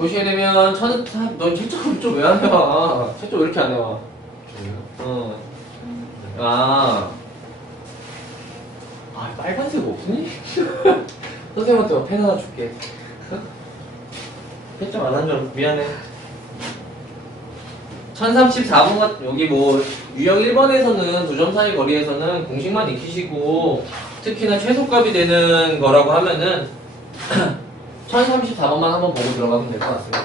보시게 되면 넌 채점 좀 왜 안 해와? 채점 왜 이렇게 안 해와? 아, 빨간색 없니? 선생님한테 펜 하나 줄게. 채점 안 한 줄 알고 미안해. 1034번 여기 뭐 유형 1번에서는 두 점 사이 거리에서는 공식만 익히시고 특히나 최소값이 되는 거라고 하면은 1034번만 한번 보고 들어가면 될 것 같습니다.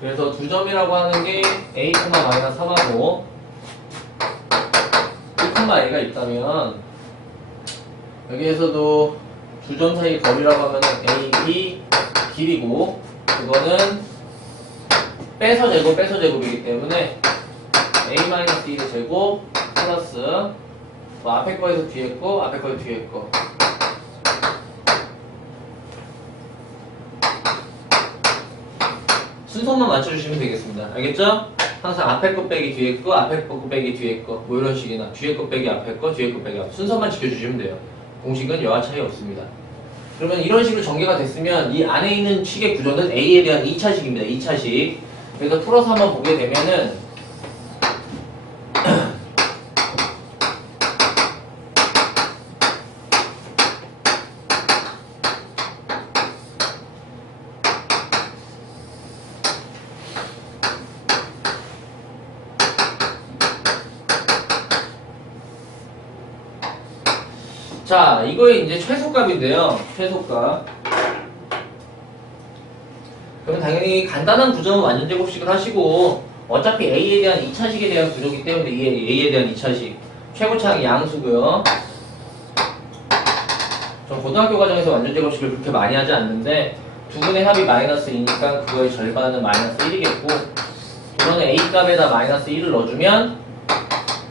그래서 두 점이라고 하는 게 a, -3하고 b, a가 있다면 여기에서도 두 점 사이 거리라고 하면 a, b 길이고 그거는 빼서 제곱이기 때문에 a-1의 제곱 플러스 뭐 앞에 거에서 뒤에 거, 앞에 거에서 뒤에 거. 순서만 맞춰주시면 되겠습니다. 알겠죠? 항상 앞에 거 빼기 뒤에 거, 앞에 거 빼기 뒤에 거, 뭐 이런 식이나 뒤에 거 빼기 앞에 거, 뒤에 거 빼기 앞에 순서만 지켜주시면 돼요. 공식은 여하 차이 없습니다. 그러면 이런 식으로 전개가 됐으면 이 안에 있는 식의 구조는 A에 대한 2차식입니다. 2차식. 그래서 풀어서 한번 보게 되면은 자, 이거의 이제 최소값인데요. 최소값. 그러면 당연히 간단한 구조는 완전 제곱식을 하시고 어차피 A에 대한 2차식에 대한 구조이기 때문에 A에 대한 2차식 최고차항이 양수고요. 전 고등학교 과정에서 완전 제곱식을 그렇게 많이 하지 않는데 두 분의 합이 -2니까 그거의 절반은 -1이겠고 이거는 A 값에다 -1을 넣어주면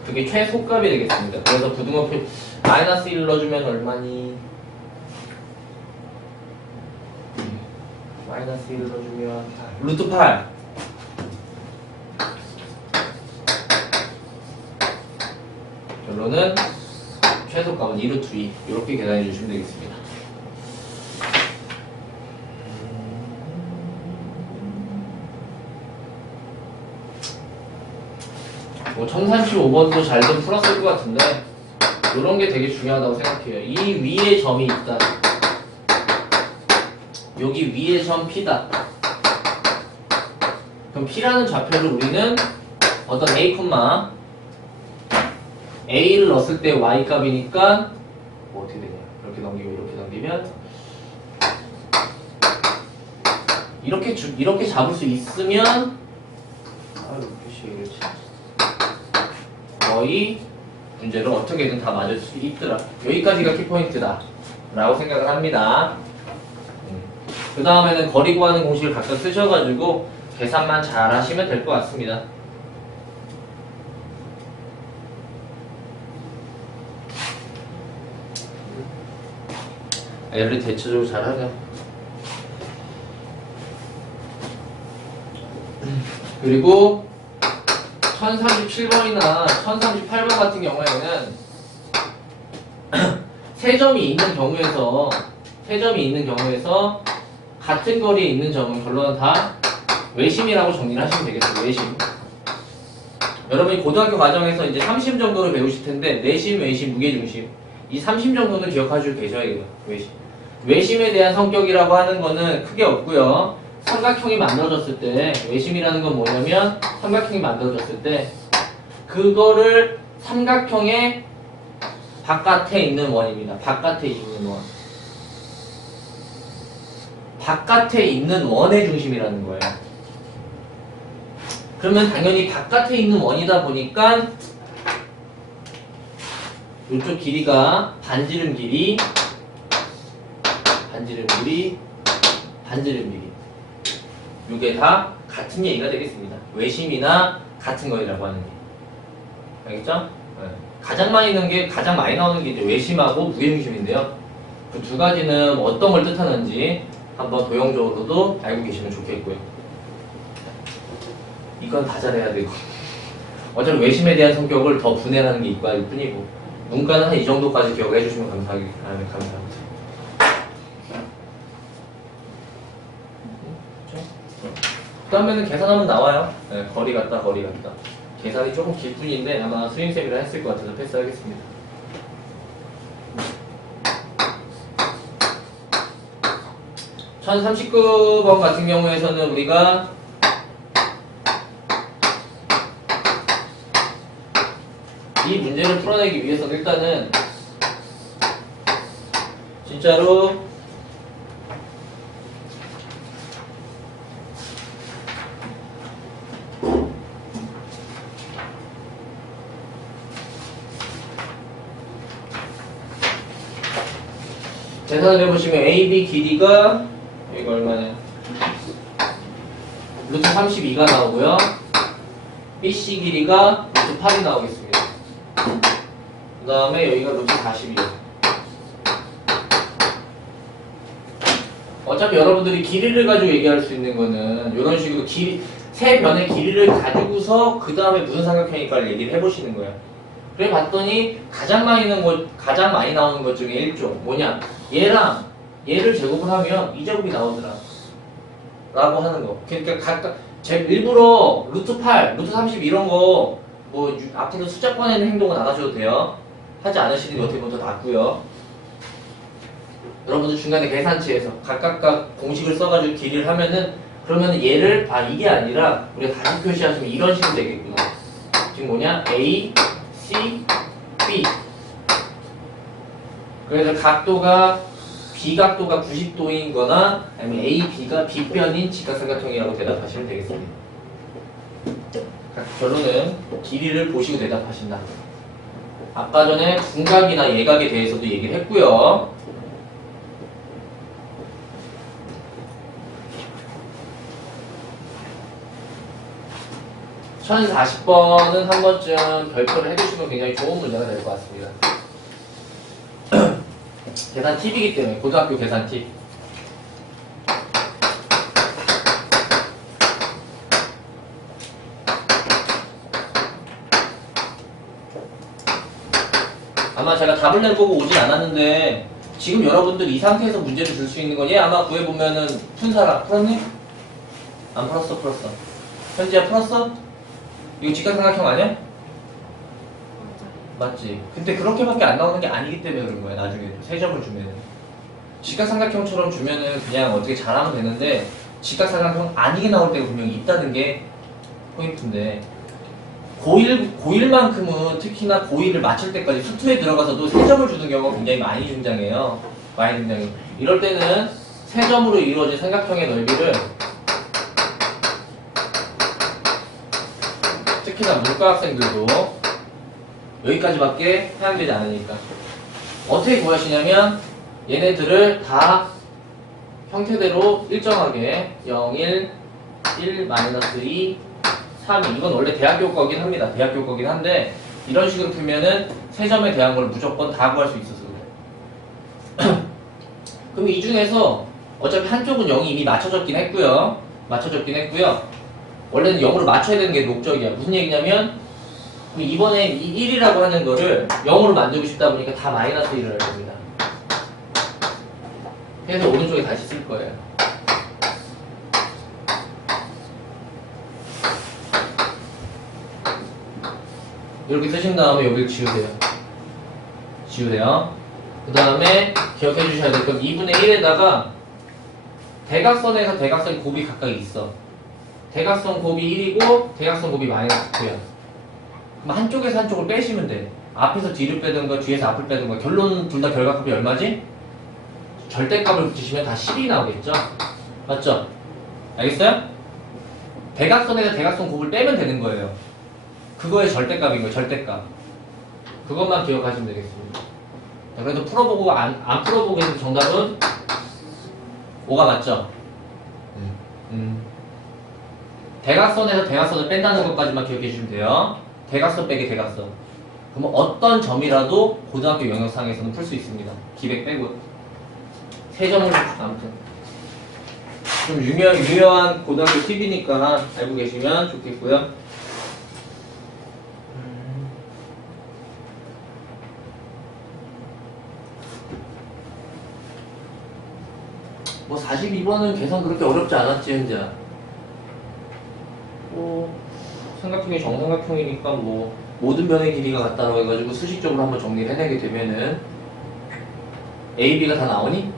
그게 최소값이 되겠습니다. 그래서 부등호표 -1을 넣어주면 얼마니? -1을 넣어주면 루트 8 결론은 최소값은 2루트 2 이렇게 계산해 주시면 되겠습니다. 뭐 1035번도 잘좀 풀었을 것 같은데 이런 게 되게 중요하다고 생각해요. 이 위에 점이 있다. 여기 위에 점 P다. 그럼 P라는 좌표를 우리는 어떤 A를 넣었을 때 Y 값이니까 뭐 어떻게 되냐? 이렇게 넘기면 이렇게 잡을 수 있으면 거의 문제를 어떻게든 다 맞을 수 있더라. 여기까지가 키포인트다 라고 생각을 합니다. 그 다음에는 거리 구하는 공식을 각각 쓰셔가지고 계산만 잘 하시면 될 것 같습니다. 얘를 대체적으로 잘 하자. 그리고 1037번이나 1038번 같은 경우에는 세 점이 있는 경우에서 같은 거리에 있는 점은 결론은 다 외심이라고 정리를 하시면 되겠어요. 외심. 여러분이 고등학교 과정에서 이제 3심 정도를 배우실 텐데 내심, 외심, 무게중심 이 3심 정도는 기억하시고 계셔야 돼요. 외심. 외심에 대한 성격이라고 하는 거는 크게 없고요. 삼각형이 만들어졌을 때 외심이라는 건 뭐냐면 삼각형이 만들어졌을 때 그거를 삼각형의 바깥에 있는 원입니다. 바깥에 있는 원. 바깥에 있는 원의 중심이라는 거예요. 그러면 당연히 바깥에 있는 원이다 보니까 이쪽 길이가 반지름 길이 이게 다 같은 얘기가 되겠습니다. 외심이나 같은 거리라고 하는 게. 알겠죠? 네. 가장 많이 나오는 게 이제 외심하고 무게중심인데요. 그 두 가지는 어떤 걸 뜻하는지 한번 도형적으로도 알고 계시면 좋겠고요. 이건 다 잘해야 되고. 어차피 외심에 대한 성격을 더 분해하는 게 이과일 뿐이고. 문과는 한 이 정도까지 기억을 해주시면 감사합니다. 다음에는 계산하면 나와요. 네, 거리 같다, 거리 같다. 계산이 조금 길 뿐인데 아마 수인쌤이라 했을 것 같아서 패스하겠습니다. (1039번) 같은 경우에서는 우리가 이 문제를 풀어내기 위해서는 일단은 진짜로 계산을 해보시면 AB 길이가 여기가 얼마냐 루트 32가 나오고요. BC 길이가 루트 8이 나오겠습니다. 그 다음에 여기가 루트 42. 어차피 여러분들이 길이를 가지고 얘기할 수 있는 거는 이런 식으로 세 변의 길이를 가지고서 그 다음에 무슨 삼각형일까를 얘기를 해보시는 거예요. 그래 봤더니 가장 많이 나오는 것 중에 1종 뭐냐? 얘랑 얘를 제곱을 하면 이 제곱이 나오더라. 라고 하는 거. 그러니까 각각 일부러 루트 8, 루트 30 이런 거 뭐 앞에서 숫자 꺼내는 행동은 안 하셔도 돼요. 하지 않으시는 게 어떻게 보면 더 낫고요. 여러분들 중간에 계산치에서 각각 공식을 써가지고 길이를 하면은 그러면 얘를 이게 아니라 우리가 다시 표시하시면 이런 식으로 되겠구나. 지금 뭐냐? A, C, B. 그래서 각도가 B각도가 90도인 거나 아니면 A, B가 B변인 직각삼각형이라고 대답하시면 되겠습니다. 결론은 길이를 보시고 대답하신다. 아까 전에 중각이나 예각에 대해서도 얘기를 했고요. (1040번은) 한 번쯤 별표를 해주시면 굉장히 좋은 문제가 될 것 같습니다. 계산 팁이기 때문에 고등학교 계산 팁. 아마 제가 답을 내보고 오진 않았는데 지금 여러분들 이 상태에서 문제를 줄 수 있는 건 얘 아마 구해보면은 푼사람 풀었니? 안 풀었어? 풀었어. 현지야 풀었어? 이거 직각삼각형 아니야? 맞지? 근데 그렇게밖에 안 나오는 게 아니기 때문에 그런 거야. 나중에 세 점을 주면은 직각삼각형처럼 주면은 그냥 어떻게 잘하면 되는데 직각삼각형 아니게 나올 때가 분명히 있다는 게 포인트인데 고1만큼은 특히나 고1을 마칠 때까지 수투에 들어가서도 세 점을 주는 경우가 굉장히 많이 등장해요. 많이 등장해요. 이럴 때는 세 점으로 이루어진 삼각형의 넓이를 특히나 문과 학생들도 여기까지밖에 사용되지 않으니까 어떻게 구하시냐면 얘네들을 다 형태대로 일정하게 0, 1, 1, 마이너스 2, 3, 2 이건 원래 대학교 거긴 합니다. 대학교 거긴 한데 이런 식으로 풀면은 세 점에 대한 걸 무조건 다 구할 수 있어서 그래. 그럼 이 중에서 어차피 한쪽은 0이 이미 맞춰졌긴 했고요. 원래는 0으로 맞춰야 되는 게 목적이야. 무슨 얘기냐면 이번에 이 1이라고 하는 거를 0으로 만들고 싶다 보니까 다 마이너스 1을 할 겁니다. 그래서 오른쪽에 다시 쓸 거예요. 이렇게 쓰신 다음에 여기를 지우세요. 그 다음에 기억해 주셔야 될 건 2분의 1에다가 대각선에서 대각선 곱이 각각 있어. 대각선 곱이 1이고 대각선 곱이 마이너스 9야. 그럼 한쪽에서 한쪽을 빼시면 돼. 앞에서 뒤를 빼든가 뒤에서 앞을 빼든가. 결론 둘 다 결각합이 얼마지? 절대값을 붙이시면 다 10이 나오겠죠? 맞죠? 알겠어요? 대각선에서 대각선 곱을 빼면 되는 거예요. 그거의 절대값인 거예요. 절대값. 그것만 기억하시면 되겠습니다. 자, 그래도 풀어보고 안 풀어보고 계신 정답은 5가 맞죠? 대각선에서 대각선을 뺀다는 것까지만 기억해 주시면 돼요. 대각선 빼기 대각선. 그러면 어떤 점이라도 고등학교 영역상에서는 풀 수 있습니다. 기백 빼고. 세 점을 아무튼 좀 유명한 고등학교 팁이니까 알고 계시면 좋겠고요. 뭐 42번은 계산 그렇게 어렵지 않았지 현재야. 삼각형이 정삼각형이니까 뭐 모든 변의 길이가 같다고 해가지고 수식적으로 한번 정리를 해내게 되면은 A, B가 다 나오니?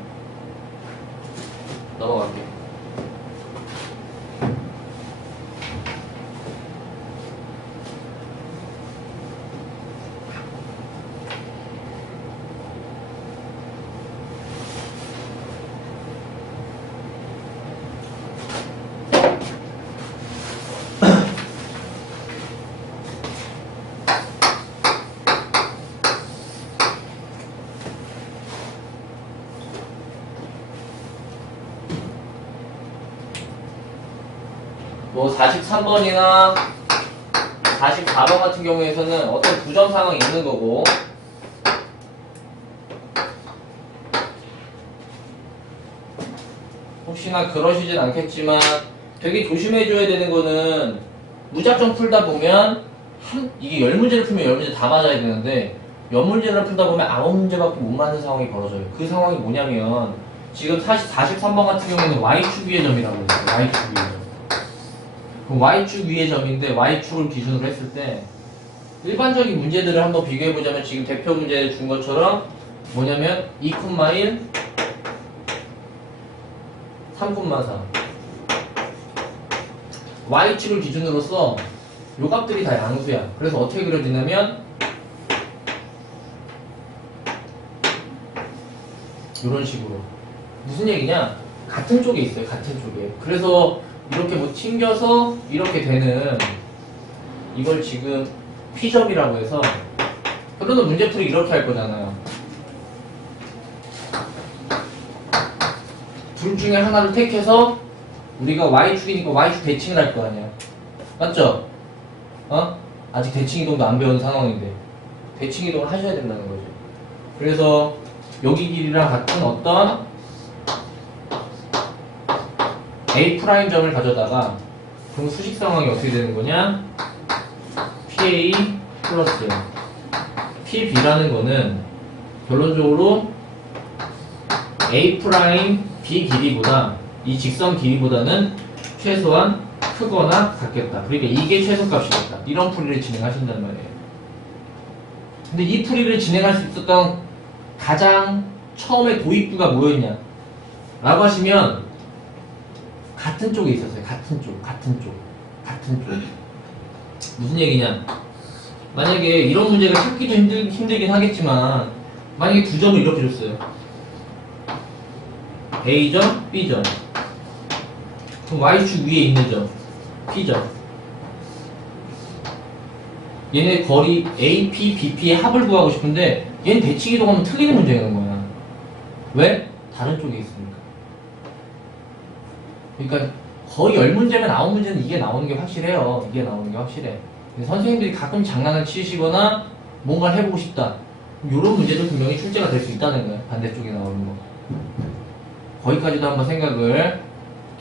넘어갈게. 뭐 43번이나 44번 같은 경우에서는 어떤 부정 상황이 있는 거고, 혹시나 그러시진 않겠지만 되게 조심해줘야 되는 거는 무작정 풀다 보면 이게 10문제를 풀면 10문제 다 맞아야 되는데 10문제를 풀다 보면 9문제밖에 못 맞는 상황이 벌어져요. 그 상황이 뭐냐면 지금 43번 같은 경우에는 Y축 위의 점이라고 해요. Y축 위의 점. 그럼 Y축 위의 점인데 Y축을 기준으로 했을 때 일반적인 문제들을 한번 비교해보자면 지금 대표 문제 준 것처럼 뭐냐면 2,1 3,4 Y축을 기준으로서 요 값들이 다 양수야. 그래서 어떻게 그려지냐면 이런 식으로. 무슨 얘기냐? 같은 쪽에 있어요. 같은 쪽에. 그래서 이렇게 뭐 튕겨서 이렇게 되는 이걸 지금 P점이라고 해서, 그러면 문제풀이 이렇게 할 거잖아요. 둘 중에 하나를 택해서 우리가 Y축이니까 Y축 대칭을 할 거 아니야. 맞죠? 아직 대칭 이동도 안 배운 상황인데 대칭 이동을 하셔야 된다는 거죠. 그래서 여기 길이랑 같은 어떤 A'점을 가져다가 그럼 수식 상황이 어떻게 되는 거냐? PA 플러스 PB라는 거는 결론적으로 A' B 길이보다 이 직선 길이보다는 최소한 크거나 같겠다. 그러니까 이게 최소값이겠다. 이런 풀이를 진행하신단 말이에요. 근데 이 풀이를 진행할 수 있었던 가장 처음에 도입부가 뭐였냐? 라고 하시면 같은 쪽에 있었어요. 같은 쪽. 무슨 얘기냐? 만약에 이런 문제가 찾기도 힘들긴 하겠지만 만약에 두 점을 이렇게 줬어요. A점, B점. 그럼 Y축 위에 있는 점 P점. 얘네 거리 AP, BP의 합을 구하고 싶은데 얘는 대칭 이동하면 틀리는 문제가 있는 거야. 왜? 다른 쪽에 있으니까. 그러니까 거의 10문제면 9문제는 이게 나오는 게 확실해요. 이게 나오는 게 확실해. 근데 선생님들이 가끔 장난을 치시거나 뭔가를 해보고 싶다. 이런 문제도 분명히 출제가 될 수 있다는 거야. 반대쪽에 나오는 거. 거기까지도 한번 생각을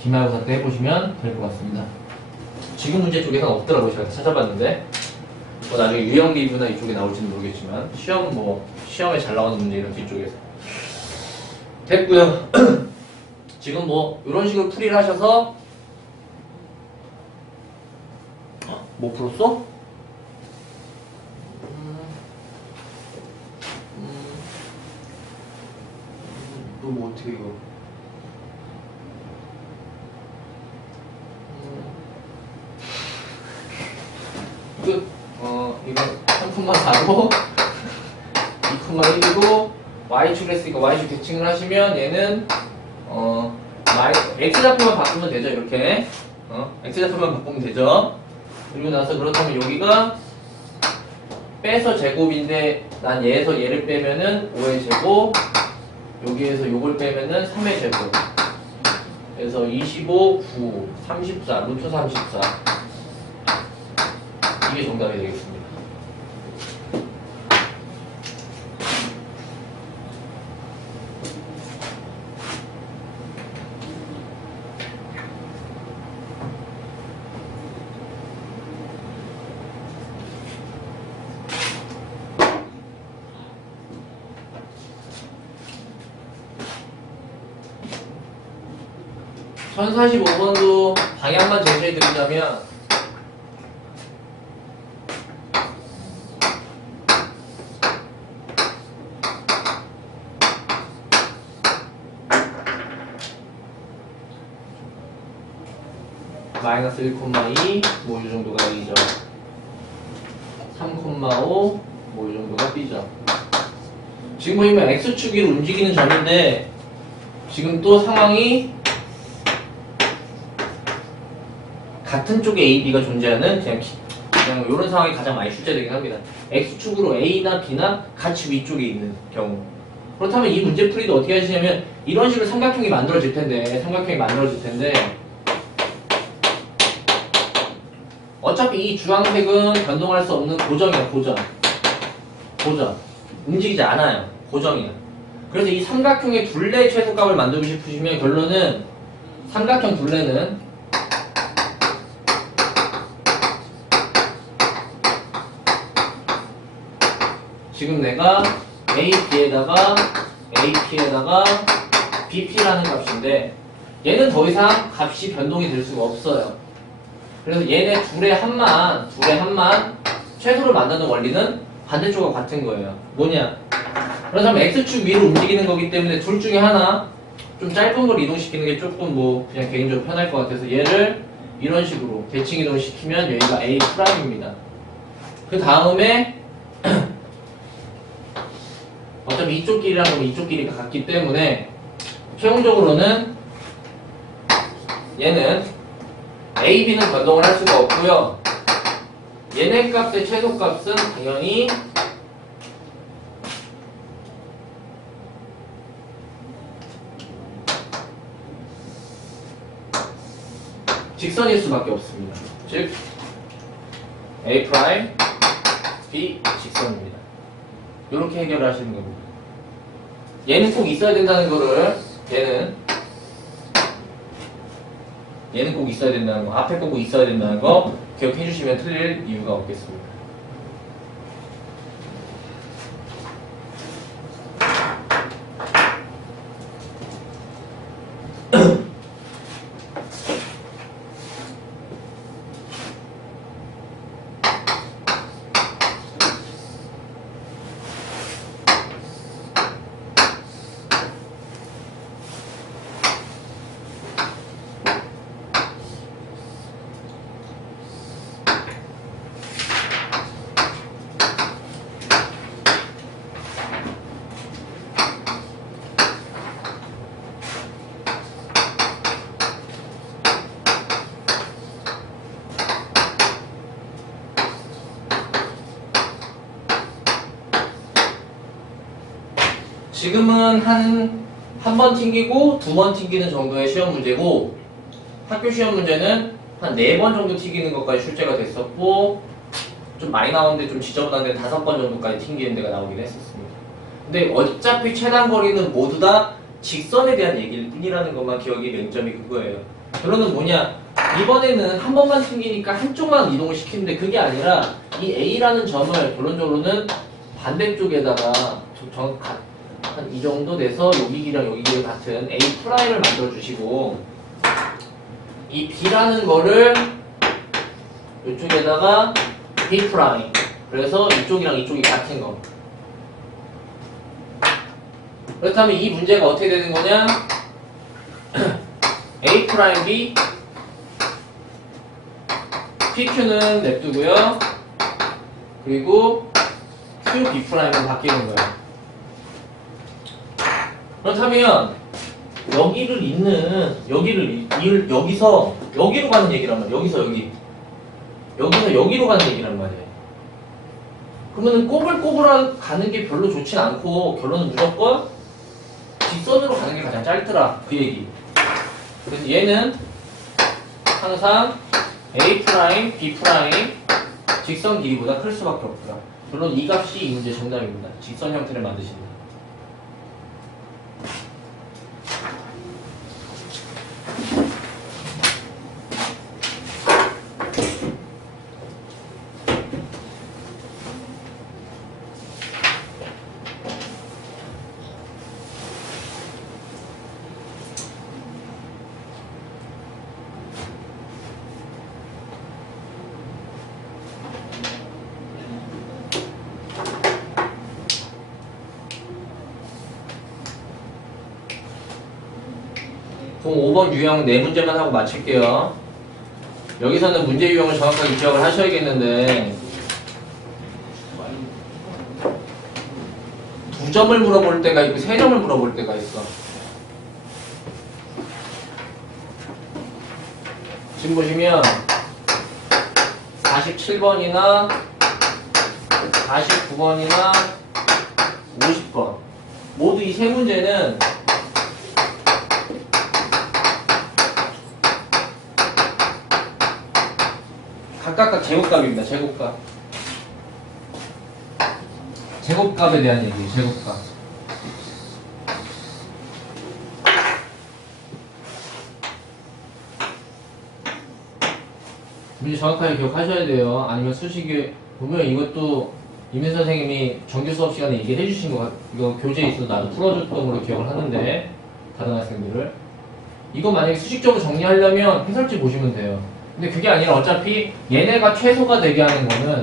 기말고사 때 해보시면 될 것 같습니다. 지금 문제 쪽에는 없더라고요. 제가 찾아봤는데 뭐 나중에 유형 리뷰나 이쪽에 나올지는 모르겠지만 시험에 잘 나오는 문제 이런 뒤쪽에서 됐고요. 지금 뭐 이런 식으로 풀이를 하셔서 뭐 풀었어? 너 뭐 어떻게 이거 끝. 이거 3,4고 2,1이고 Y축을 했으니까 Y축 대칭을 하시면 얘는 X좌표만 바꾸면 되죠. 이렇게 X좌표만 바꾸면 되죠. 그리고 나서 그렇다면 여기가 빼서 제곱인데 난 얘에서 얘를 빼면은 5의 제곱, 여기에서 요걸 빼면은 3의 제곱. 그래서 25, 9, 34, 루트 34. 이게 정답이 되겠습니다. (1045번도) 방향만 제시해 드리자면 마이너스 1,2 뭐 이 정도가 A죠. 3,5 뭐 이 정도가 B죠. 지금 보시면 X축 위로 움직이는 점인데 지금 또 상황이 같은 쪽에 A, B가 존재하는 그냥 이런 상황이 가장 많이 출제되긴 합니다. X축으로 A나 B나 같이 위쪽에 있는 경우. 그렇다면 이 문제 풀이도 어떻게 하시냐면 이런 식으로 삼각형이 만들어질 텐데 어차피 이 주황색은 변동할 수 없는 고정이야. 고정. 움직이지 않아요. 고정이야. 그래서 이 삼각형의 둘레 최소값을 만들고 싶으시면 결론은 삼각형 둘레는 지금 내가 AP에다가 BP라는 값인데 얘는 더 이상 값이 변동이 될 수가 없어요. 그래서 얘네 둘의 합만 최소를 만드는 원리는 반대쪽과 같은 거예요. 뭐냐? 그렇다면 X축 위로 움직이는 거기 때문에 둘 중에 하나 좀 짧은 걸 이동시키는 게 조금 뭐 그냥 개인적으로 편할 것 같아서 얘를 이런 식으로 대칭 이동시키면 여기가 A'입니다. 그 다음에 어차피 이쪽 길이랑 그러면 이쪽 길이가 같기 때문에 최종적으로는 얘는 A, B는 변동을 할 수가 없고요. 얘네 값의 최소값은 당연히 직선일 수밖에 없습니다. 즉 A', B 직선입니다. 이렇게 해결을 하시는 겁니다. 얘는 꼭 있어야 된다는 거를 얘는 꼭 있어야 된다는 거, 앞에 거 꼭 있어야 된다는 거 기억해 주시면 틀릴 이유가 없겠습니다. 지금은 한 번 튕기고 두 번 튕기는 정도의 시험 문제고 학교 시험 문제는 한 4번 정도 튕기는 것까지 출제가 됐었고 좀 많이 나오는데 좀 지저분한데 5번 정도까지 튕기는 데가 나오긴 했었습니다. 근데 어차피 최단 거리는 모두 다 직선에 대한 얘기일 뿐이라는 것만 기억이 맹점이 그거예요. 결론은 뭐냐? 이번에는 한 번만 튕기니까 한쪽만 이동을 시키는데 그게 아니라 이 A라는 점을 결론적으로는 반대쪽에다가 한 이 정도 돼서 여기 길이랑 여기 길이 같은 A 프라임을 만들어 주시고 이 B라는 거를 이쪽에다가 B 프라임 그래서 이쪽이랑 이쪽이 같은 거. 그렇다면 이 문제가 어떻게 되는 거냐? A 프라임 B PQ는 냅두고요. 그리고 Q B 프라임은 바뀌는 거예요. 그렇다면 여기서 여기로 가는 얘기란 말이에요. 여기서 여기로 가는 얘기란 말이에요. 그러면 꼬불꼬불 가는 게 별로 좋진 않고 결론은 무조건 직선으로 가는 게 가장 짧더라 그 얘기. 그래서 얘는 항상 A 프라임, B 프라임 직선 길이보다 클 수밖에 없더라. 결론 이 값이 이 문제 정답입니다. 직선 형태를 만드신다. 그럼 5번 유형 4문제만 하고 마칠게요. 여기서는 문제 유형을 정확하게 기억을 하셔야겠는데 2점을 물어볼 때가 있고 3점을 물어볼 때가 있어. 지금 보시면 47번이나 49번이나 50번 모두 이 세 문제는 각각 제곱값입니다. 제곱값에 대한 얘기예요. 제곱값. 문제 정확하게 기억하셔야 돼요. 아니면 수식이 보면 이것도 이민 선생님이 정규 수업 시간에 얘기를 해주신 거 같아요. 이거 교재에 있어서 나도 풀어줬던 걸로 기억을 하는데 다른 학생들을 이거 만약에 수식적으로 정리하려면 해설지 보시면 돼요. 근데 그게 아니라 어차피 얘네가 최소가 되게 하는 거는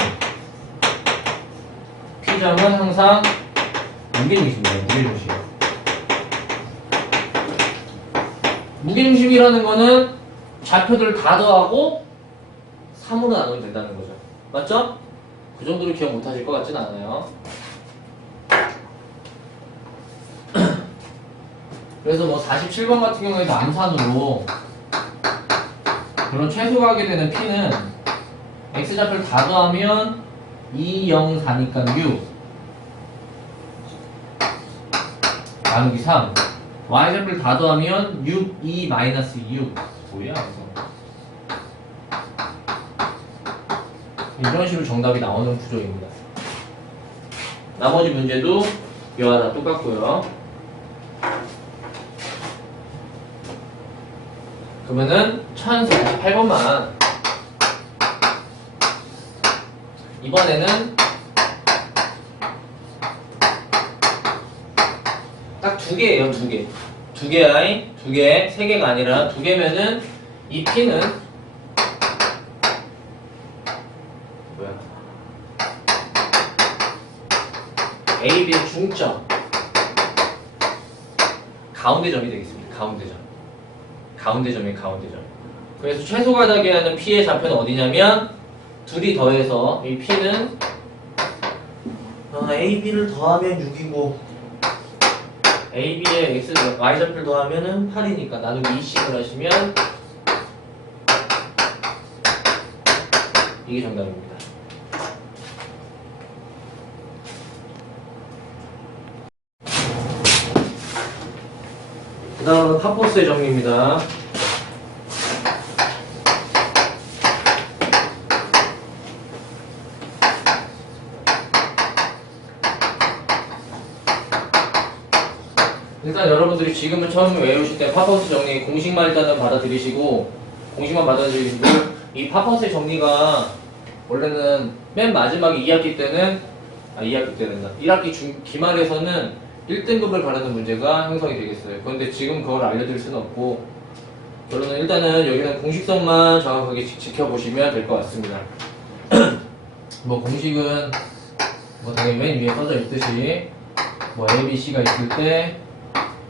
P점은 항상 무게중심이에요. 무게중심. 무게중심이라는 거는 좌표들 다 더하고 3으로 나누면 된다는 거죠. 맞죠? 그 정도로 기억 못 하실 것 같진 않아요. 그래서 뭐 47번 같은 경우에도 암산으로 그런 최소가 하게 되는 P는 X좌표를 다 더하면 2, 0, 4니까 6 나누기 3 Y좌표를 다 더하면 6, 2, 마이너스 6 뭐야 그래서 이런 식으로 정답이 나오는 구조입니다. 나머지 문제도 이와 다 똑같고요. 그러면은 1048번만 이번에는 딱 2개예요. 2개. 2개 아이, 2개, 3개가 아니라 2개면은 이 P는 뭐야? A, B의 중점 가운데점이 되겠습니다. 가운데점이에요. 가운데점. 그래서 최소가 되게 하는 P의 좌표는 어디냐면 둘이 더해서 이 P는 A, B를 더하면 6이고 A, B의 X, Y좌표를 더하면은 8이니까 나누기 2씩을 하시면 이게 정답입니다. 그 다음은 파포스의 정리입니다. 일단 여러분들이 지금은 처음 외우실 때 파퍼스 정리 공식만 일단은 받아들이시고 이 파퍼스의 정리가 원래는 맨 마지막 2학기 때는 1학기 기말에서는 1등급을 가르는 문제가 형성이 되겠어요. 그런데 지금 그걸 알려드릴 수는 없고 결론은 일단은 여기는 공식성만 정확하게 지켜보시면 될 것 같습니다. 뭐 공식은 뭐 당연히 맨 위에 써져 있듯이 뭐 A, B, C가 있을 때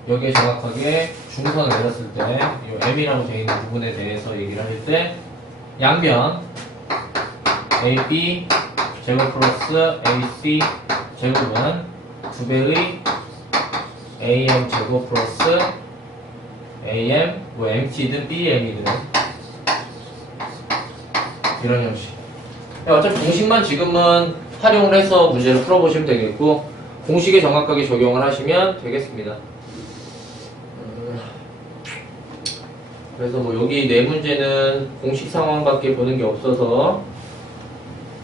여기에 정확하게 중선을 내렸을 때 이 M이라고 되어 있는 부분에 대해서 얘기를 하실 때 양변 AB 제곱 플러스 AC 제곱은 2배의 AM 제곱 플러스 AM 뭐 MT든 BM이든 이런 형식. 어차피 공식만 지금은 활용을 해서 문제를 풀어보시면 되겠고 공식에 정확하게 적용을 하시면 되겠습니다. 그래서 뭐 여기 네 문제는 공식 상황밖에 보는 게 없어서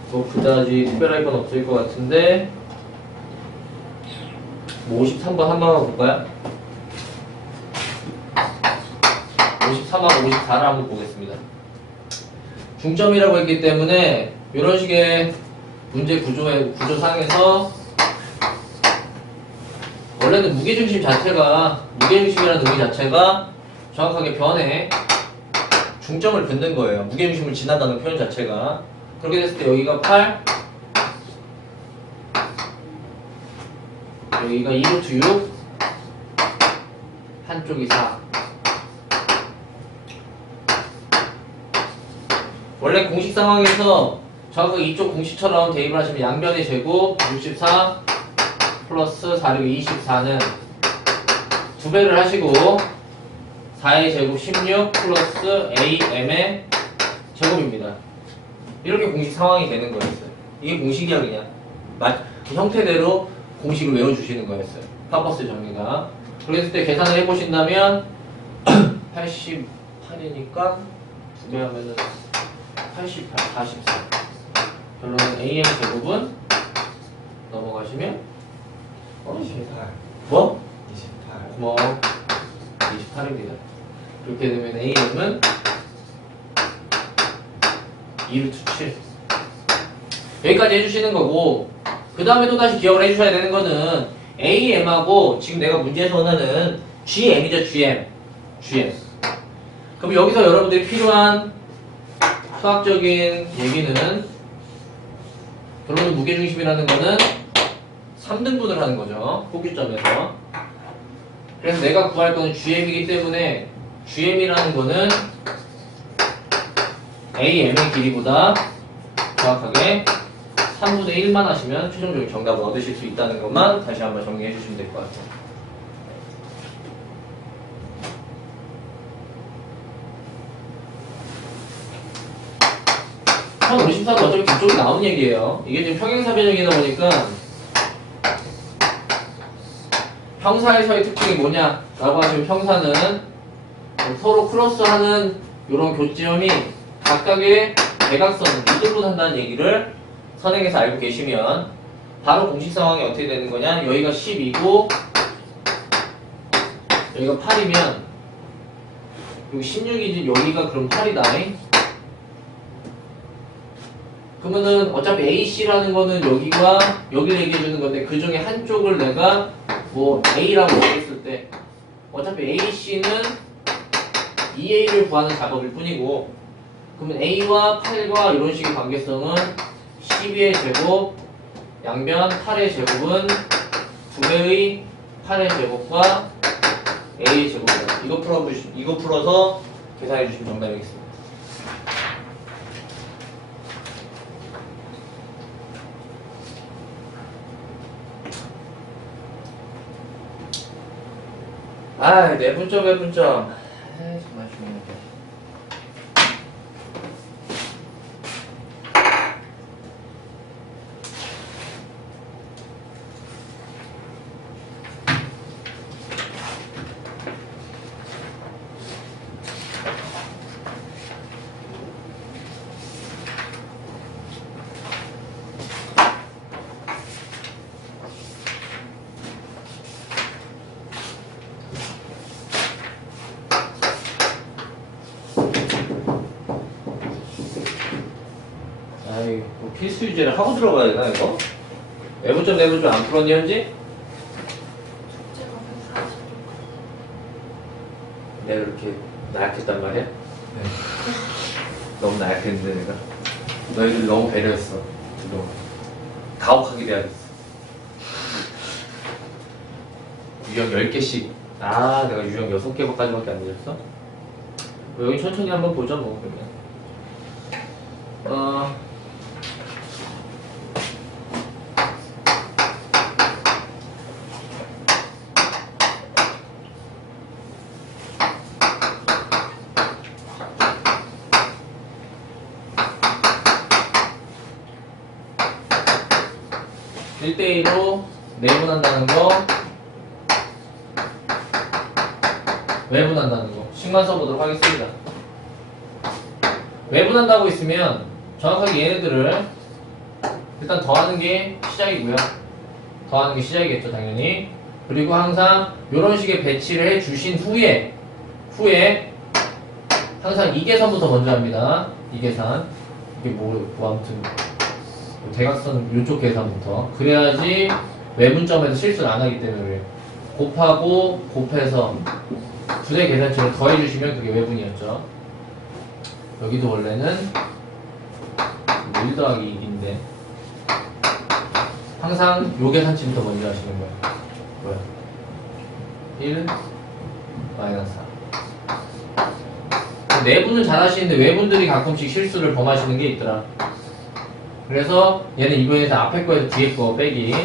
뭐 그다지 특별할 건 없을 것 같은데 뭐 53번 한 번만 볼까요? 53하고 54를 한번 보겠습니다. 중점이라고 했기 때문에 이런 식의 문제 구조상에서 원래는 무게중심이라는 의미 자체가 정확하게 변에 중점을 긋는 거예요. 무게중심을 지난다는 표현 자체가. 그렇게 됐을 때 여기가 8, 여기가 2루트 6, 한쪽이 4. 원래 공식 상황에서 정확하게 이쪽 공식처럼 대입을 하시면 양변의 제곱 64 플러스 4르기 24는 2배를 하시고 4의 제곱 16 플러스 AM의 제곱입니다. 이렇게 공식 상황이 되는 거였어요. 이게 공식이야 그냥. 그 형태대로 공식을 외워주시는 거였어요. 파버스 정리가. 그랬을 때 계산을 해보신다면 88이니까 2배 하면은 88, 44. 결론은 AM 제곱은 넘어가시면 28. 뭐? 28. 뭐 28입니다. 그렇게 되면 AM은 2루트 7. 여기까지 해주시는 거고, 그 다음에 또 다시 기억을 해주셔야 되는 거는 AM하고 지금 내가 문제에서 원하는 GM이죠. GM. 그럼 여기서 여러분들이 필요한 수학적인 얘기는 결론은 무게중심이라는 거는 3등분을 하는 거죠. 포기점에서. 그래서 내가 구할 거는 GM이기 때문에 GM이라는 거는 AM의 길이보다 정확하게 3분의 1만 하시면 최종적인 정답을 얻으실 수 있다는 것만 다시 한번 정리해 주시면 될 것 같아요. 한 54는 어차피 그쪽이 나온 얘기예요. 이게 지금 평행사 변형이다 보니까 형사에서의 특징이 뭐냐라고 하시면 형사는 서로 크로스하는 이런 교점이 각각의 대각선을 이등분한다는 얘기를 선행에서 알고 계시면 바로 공식 상황이 어떻게 되는 거냐? 여기가 10이고 여기가 8이면 여기 16이지 여기가 그럼 8이다. 그러면은 어차피 AC라는 거는 여기가 여기를 얘기해 주는 건데 그 중에 한쪽을 내가 뭐 A라고 했을 때 어차피 AC는 2A를 구하는 작업일 뿐이고 그러면 A와 8과 이런 식의 관계성은 12의 제곱 양변 8의 제곱은 2배의 8의 제곱과 A의 제곱이다. 이거 풀어서 계산해 주시면 정답이겠습니다. 아, 내분점. 정말 중요하다. 아이, 뭐 필수 유제를 하고 들어가야 되나 이거? 내분점 안 풀었니 현지? 내가 이렇게 나약했단 말이야? 네. 너무 나약했는데 내가 너희들 너무 배려했어. 그동안 가혹하게 대하겠어. 유형 10개씩 내가 유형 6개까지밖에 안 내렸어? 여기 천천히 한번 보자 뭐 그러면. 일 1대1로 내분한다는 거, 외분한다는 거 식만 써보도록 하겠습니다. 외분한다고 있으면 정확하게 얘네들을 일단 더하는 게 시작이고요. 더하는 게 시작이겠죠 당연히. 그리고 항상 이런 식의 배치를 해 주신 후에 항상 이 계산부터 먼저 합니다. 이 계산 이게 뭐 아무튼 대각선 이쪽 계산부터 그래야지 외분점에서 실수를 안 하기 때문에 그래요. 곱하고 곱해서 두 대 계산치를 더해 주시면 그게 외분이었죠. 여기도 원래는 1 더하기 2인데 항상 요 계산치부터 먼저 하시는 거예요. 뭐야? 1 마이너스 4. 내분은 잘 하시는데 외분들이 가끔씩 실수를 범하시는 게 있더라. 그래서 얘는 이 부분에서 앞에 거에서 뒤에 거 빼기,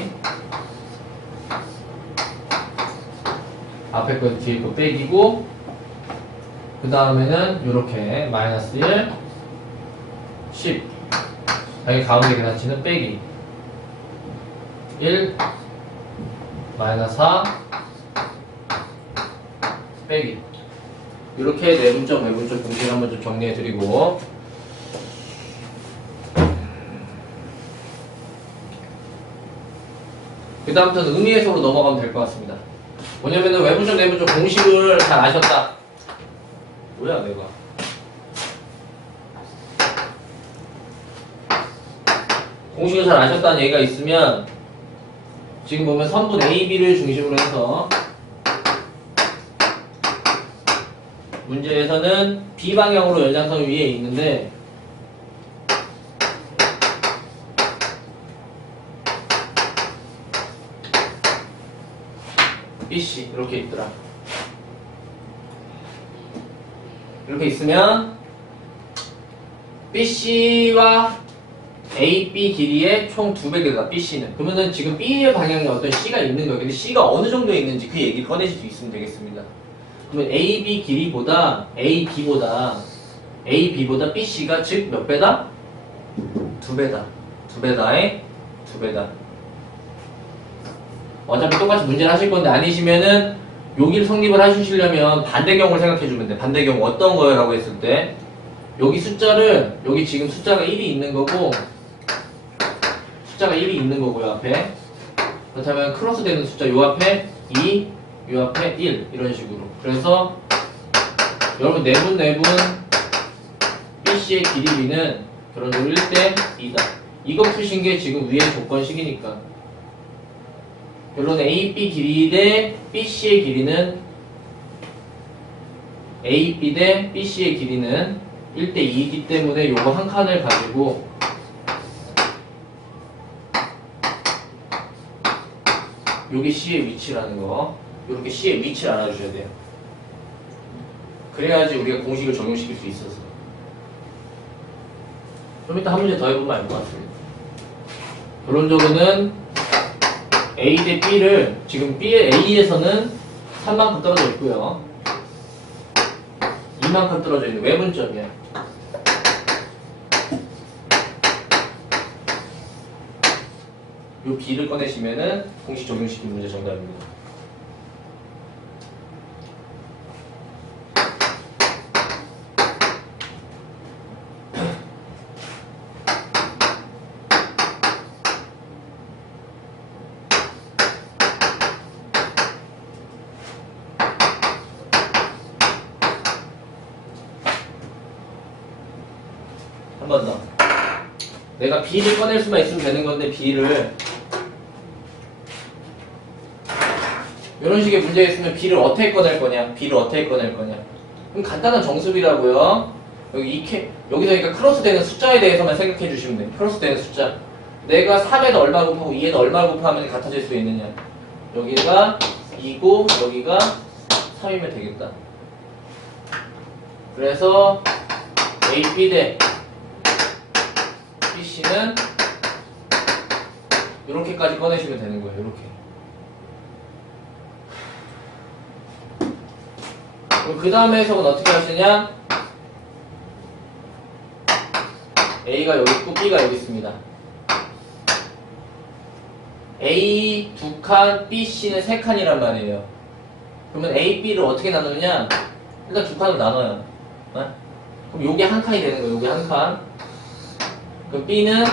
앞에 거에서 뒤에 거 빼기고, 그 다음에는 요렇게 마이너스 1, 10, 여기 가운데 계산치는 빼기 1, 마이너스 4, 빼기. 이렇게 내분점, 외분점 공식 한번 좀 정리해드리고, 그 다음부터는 의미 해석으로 넘어가면 될 것 같습니다. 뭐냐면은 외분점, 내분점 공식을 잘 아셨다. 뭐야 내가? 공식을 잘 아셨다는 얘기가 있으면 지금 보면 선분 A, B를 중심으로 해서 문제에서는 B 방향으로 연장선이 위에 있는데 BC 이렇게 있더라. 이렇게 있으면 BC와 AB 길이의 총 2배가 BC는. 그러면은 지금 B의 방향에 어떤 C가 있는 거예요. 근데 C가 어느 정도에 있는지 그 얘기를 꺼내실 수 있으면 되겠습니다. 그러면 AB 길이보다 AB보다 BC가 즉 몇 배다? 2배다. 2배다에 2배다. 어차피 똑같이 문제를 하실 건데 아니시면은 여기를 성립을 하시려면 반대경우를 생각해 주면 돼. 반대경우 어떤 거예요? 라고 했을 때 여기 숫자를 여기 지금 숫자가 1이 있는 거고 숫자가 1이 있는 거고요 앞에. 그렇다면 크로스 되는 숫자 요 앞에 2, 요 앞에 1 이런 식으로. 그래서 여러분 내분 BC의 길이 B는 결론적으로 1대 2다. 이거 푸신 게 지금 위의 조건식이니까. 결론 AB 길이 대 BC의 길이는 AB 대 BC의 길이는 1대 2이기 때문에 요거 한 칸을 가지고 요게 C의 위치라는 거, 요렇게 C의 위치를 알아주셔야 돼요. 그래야지 우리가 공식을 적용시킬 수 있어서. 좀 이따 한 문제 더 해보면 알 것 같습니다. 결론적으로는 A 대 B를 지금 B의 A에서는 3만큼 떨어져 있고요. 이만큼 떨어져 있는 외분점이야. 요 B를 꺼내시면은 공식 적용시킨 문제 정답입니다. 한 번 더. 내가 B를 꺼낼 수만 있으면 되는 건데 B를 이런 식의 문제가 있으면 B를 어떻게 꺼낼 거냐? B를 어떻게 꺼낼 거냐? 그럼 간단한 정수비라고요. 여기서 그러니까 크로스 되는 숫자에 대해서만 생각해 주시면 돼요. 크로스 되는 숫자. 내가 3에다 얼마 곱하고 2에다 얼마 곱하면 같아질 수 있느냐? 여기가 2고 여기가 3이면 되겠다. 그래서 AB 대 BC는 이렇게까지 꺼내시면 되는 거예요. 이렇게. 그 다음에 해석은 어떻게 하시냐? A가 여기 있고 B가 여기 있습니다. A 2칸, B, C는 3칸이란 말이에요. 그러면 A, B를 어떻게 나누느냐? 일단 2칸으로 나눠요. 어? 그럼 요게 한 칸이 되는 거예요. 요게 한 칸. 그럼 B는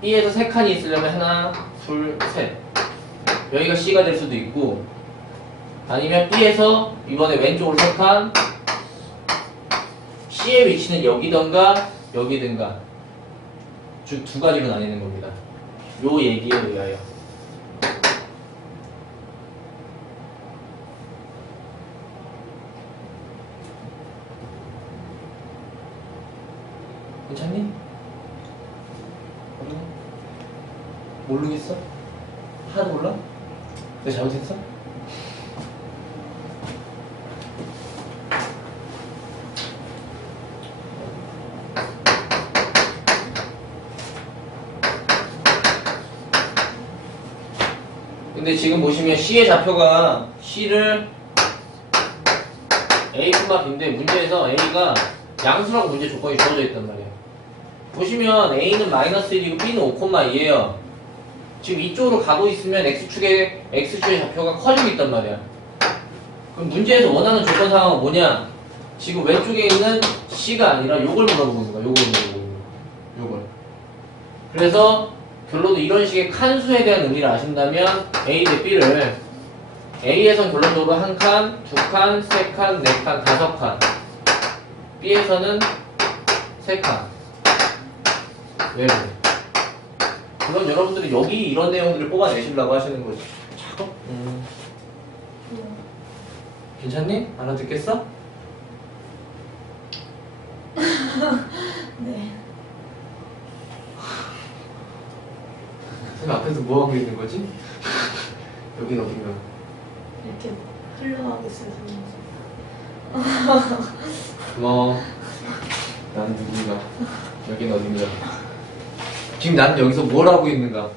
B에서 3칸이 있으려면 하나, 둘, 셋. 여기가 C가 될 수도 있고 아니면 B에서 이번에 왼쪽으로 3칸 C의 위치는 여기던가 여기든가 즉 2가지로 나뉘는 겁니다. 요 얘기에 의하여. 괜찮니? 모르겠어? 하나도 몰라? 내가 잘못했어? 근데 지금 보시면 C의 좌표가 C를 A, B인데 문제에서 A가 양수라고 문제 조건이 주어져 있단 말이에요. 보시면 A는 마이너스 1이고 B는 5,2예요. 지금 이쪽으로 가고 있으면 X축의 좌표가 커지고 있단 말이야. 그럼 문제에서 원하는 조건 상황은 뭐냐? 지금 왼쪽에 있는 C가 아니라 요걸 물어보는 거야. 요걸 물어보는 거야. 요걸. 그래서 결론은 이런 식의 칸수에 대한 의미를 아신다면 A 대 B를 A에선 결론적으로 한 칸, 두 칸, 세 칸, 네 칸, 다섯 칸. B에서는 세 칸. 왜 그래? 그럼 여러분들이 여기 이런 내용들을 뽑아내시려고 하시는 거지. 작업? 괜찮니? 알아듣겠어? 네. 선생님 앞에서 뭐 하고 있는 거지? 여긴 어딘가? 이렇게 흘러가고 있어요. 고마워. 난 누군가? 여긴 어딘가? 지금 나는 여기서 뭘 하고 있는가?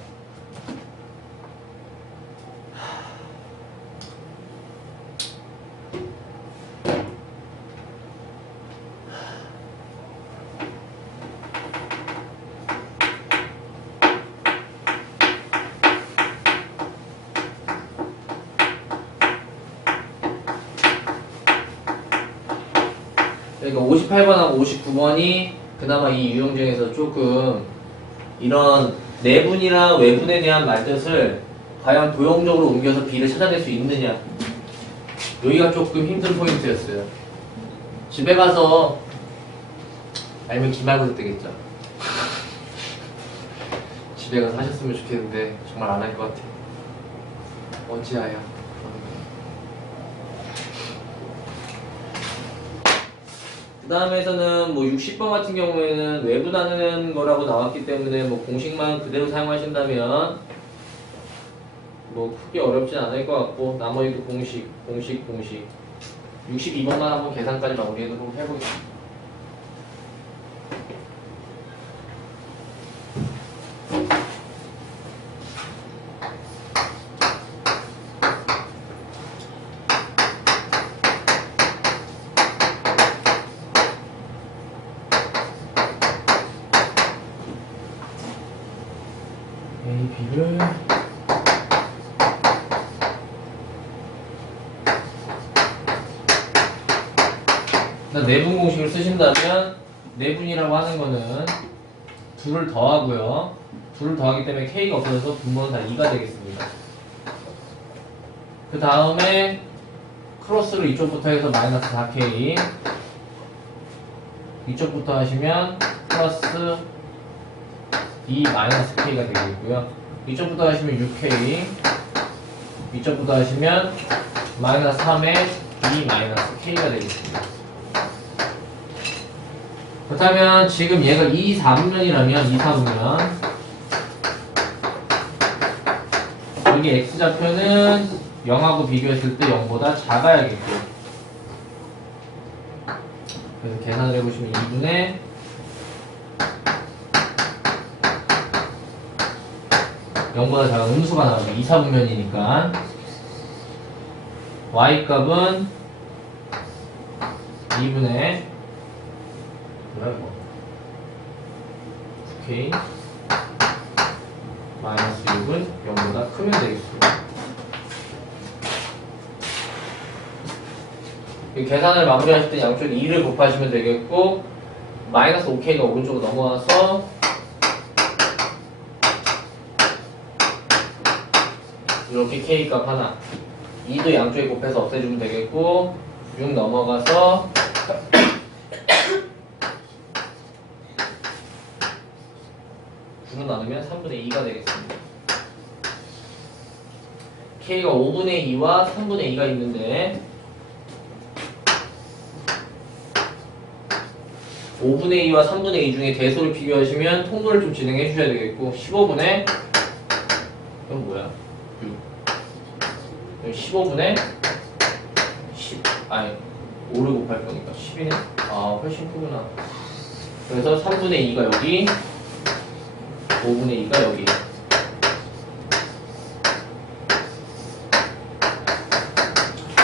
그러니까 58번하고 59번이 그나마 이 유형 중에서 조금 이런 내분이랑 외분에 대한 말뜻을 과연 도형적으로 옮겨서 B를 찾아낼 수 있느냐, 여기가 조금 힘든 포인트였어요. 집에 가서 알면 기말고사 되겠죠. 집에 가서 하셨으면 좋겠는데 정말 안 할 것 같아요. 어찌하여. 그 다음에서는 뭐 60번 같은 경우에는 외분하는 거라고 나왔기 때문에 뭐 공식만 그대로 사용하신다면 뭐 크게 어렵진 않을 것 같고, 나머지도 공식. 62번만 한번 계산까지 마무리해보도록 해보겠습니다. A, B를 내분 공식을 쓰신다면 내분이라고 하는 거는 둘을 더하고요. 둘을 더하기 때문에 K가 없어져서 분모는 다 2가 되겠습니다. 그 다음에 크로스로 이쪽부터 해서 마이너스 4K, 이쪽부터 하시면 플러스 2 마이너스 K가 되겠고요. 이쪽부터 하시면 6K, 이쪽부터 하시면 마이너스 3에 2 마이너스 K가 되겠습니다. 그렇다면 지금 얘가 2, 4분면이라면 2, 4분면 여기 X좌표는 0하고 비교했을 때 0보다 작아야겠고, 그래서 계산을 해보시면 2분의 0보다 작은 음수가 나오죠. 2, 4분면이니까 Y값은 2분의 뭐야 이거 9K 마이너스 6은 0보다 크면 되겠습니다. 이 계산을 마무리하실 때 양쪽 2를 곱하시면 되겠고, 마이너스 5K가 오른쪽으로 넘어와서 이렇게 K값 하나, 2도 양쪽에 곱해서 없애주면 되겠고, 6 넘어가서 9로 나누면 3분의 2가 되겠습니다. K가 5분의 2와 3분의 2가 있는데 5분의 2와 3분의 2 중에 대소를 비교하시면 통분을 좀 진행해 주셔야 되겠고, 15분의 이건 뭐야? 6 15분의 10 아니 5를 곱할 거니까 10이네? 아 훨씬 크구나. 그래서 3분의 2가 여기, 5분의 2가 여기.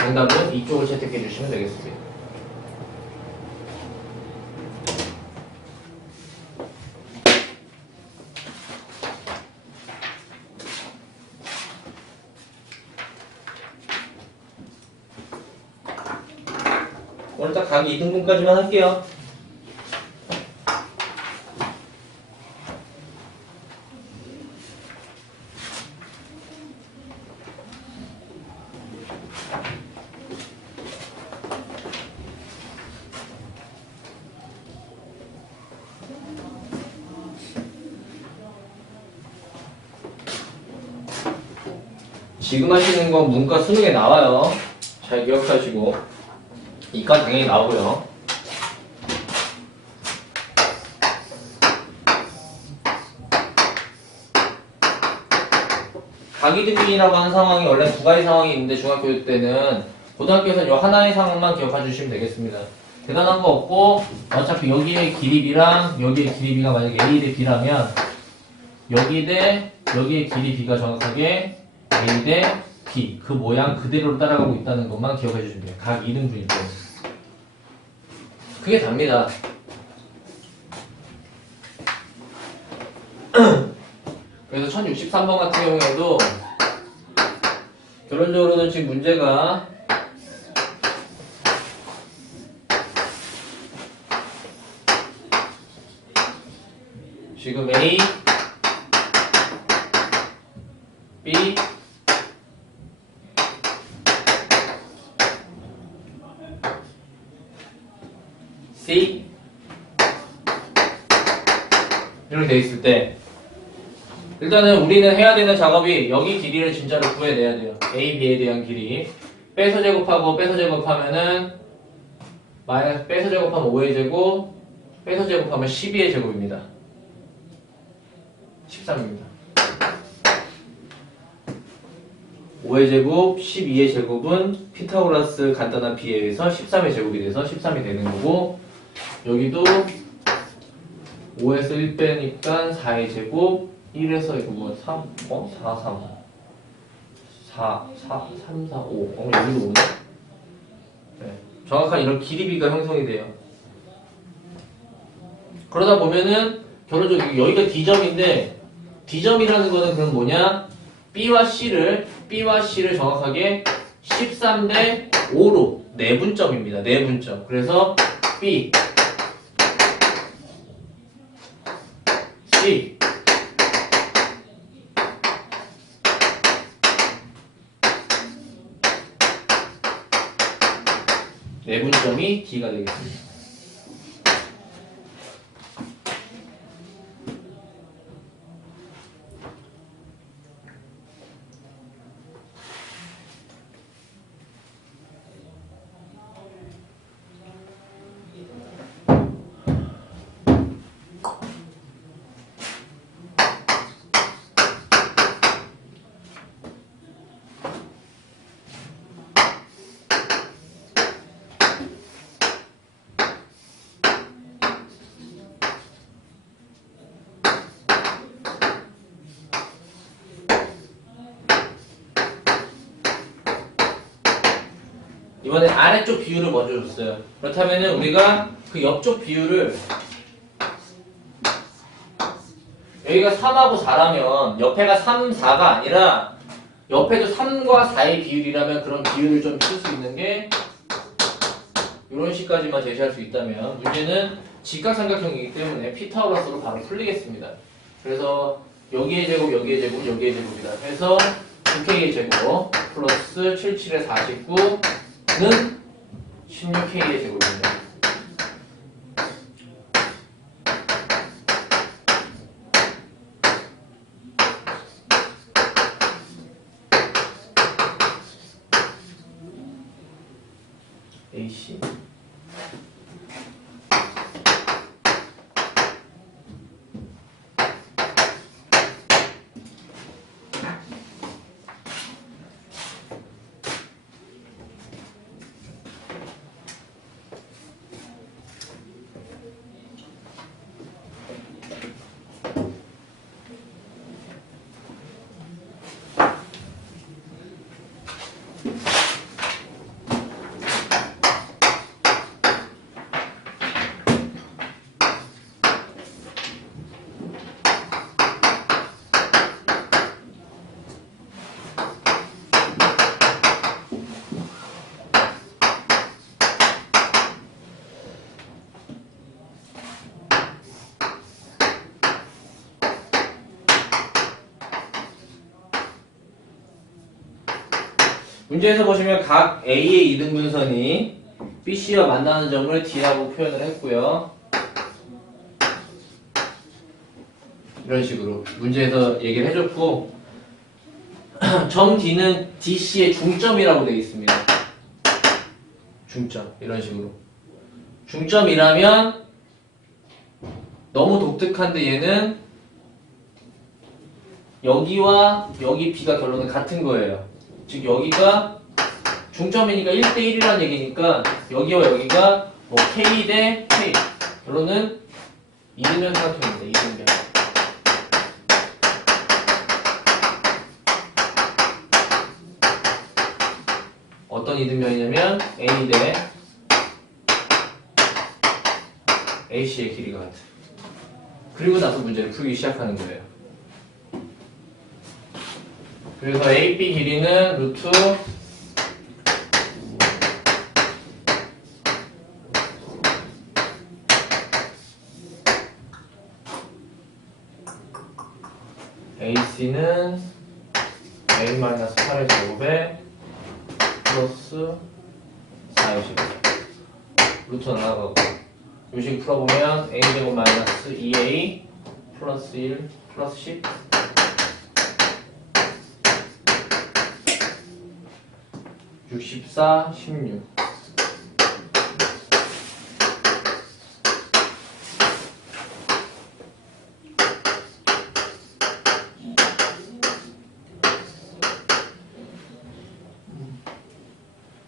정답은 이쪽을 채택해 주시면 되겠습니다. 오늘 딱 각 2등분까지만 할게요. 지금 하시는 건 문과 수능에 나와요. 잘 기억하시고. 이과 당연히 나오고요. 각이등분이라고 하는 상황이 원래 두 가지 상황이 있는데 중학교 때는 고등학교에서는 이 하나의 상황만 기억해 주시면 되겠습니다. 대단한 거 없고 어차피 여기에 길이 B랑 여기에 길이 B가 만약에 A 대 B라면 여기 대 여기에 길이 B가 정확하게 A 대 B 그 모양 그대로 따라가고 있다는 것만 기억해 주시면 돼요. 각 2등분일 때. 그게 답니다. 그래서 1063번 같은 경우에도 결론적으로는 지금 문제가 지금 A, B, C 이렇게 돼 있을 때 일단은 우리는 해야 되는 작업이 여기 길이를 진짜로 구해내야 돼요. A, B에 대한 길이 빼서 제곱하고 빼서 제곱하면은 마이너스 빼서 제곱하면 5의 제곱 빼서 제곱하면 12의 제곱입니다. 13입니다. 5의 제곱, 12의 제곱은 피타고라스 간단한 비에 의해서 13의 제곱이 돼서 13이 되는 거고 여기도 5에서 1 빼니까 4의 제곱 1에서 이거 뭐 3, 4, 3 4, 3, 4, 5 여기도 5네 네. 정확한 이런 길이비가 형성이 돼요. 그러다 보면은 결론적으로 여기가 D점인데 D점이라는 거는 그럼 뭐냐 B와 C를 정확하게 13대 5로 내분점입니다. 내분점. 그래서 B, C, 내분점이 D가 되겠습니다. 이번엔 아래쪽 비율을 먼저 줬어요. 그렇다면 우리가 그 옆쪽 비율을 여기가 3하고 4라면 옆에가 3, 4가 아니라 옆에도 3과 4의 비율이라면 그런 비율을 좀 쓸 수 있는 게 이런 식까지만 제시할 수 있다면 문제는 직각삼각형이기 때문에 피타고라스로 바로 풀리겠습니다. 그래서 여기의 제곱, 여기의 제곱, 여기의 제곱이다. 해서 9K의 제곱 플러스 77의 49는 16K의 제곱입니다. AC 문제에서 보시면 각 A의 이등분선이 BC와 만나는 점을 D라고 표현을 했고요. 이런 식으로 문제에서 얘기를 해줬고 점 D는 DC의 중점이라고 되어 있습니다. 중점 이런 식으로 중점이라면 너무 독특한데 얘는 여기와 여기 B가 결론은 같은 거예요. 즉 여기가 중점이니까 1대1이라는 얘기니까 여기와 여기가 뭐 K 대 K 결론은 이등변 삼각형입니다. 이등변. 어떤 이등변이냐면 A 대 AC의 길이가 같은. 그리고 나서 문제를 풀기 시작하는 거예요. 그래서 AB 길이는 루트 AC는 A-8의 제곱에 플러스 4의 제곱 루트 나가고 요식 풀어보면 A제곱 마이너스 2A 플러스 1 플러스 10 64, 16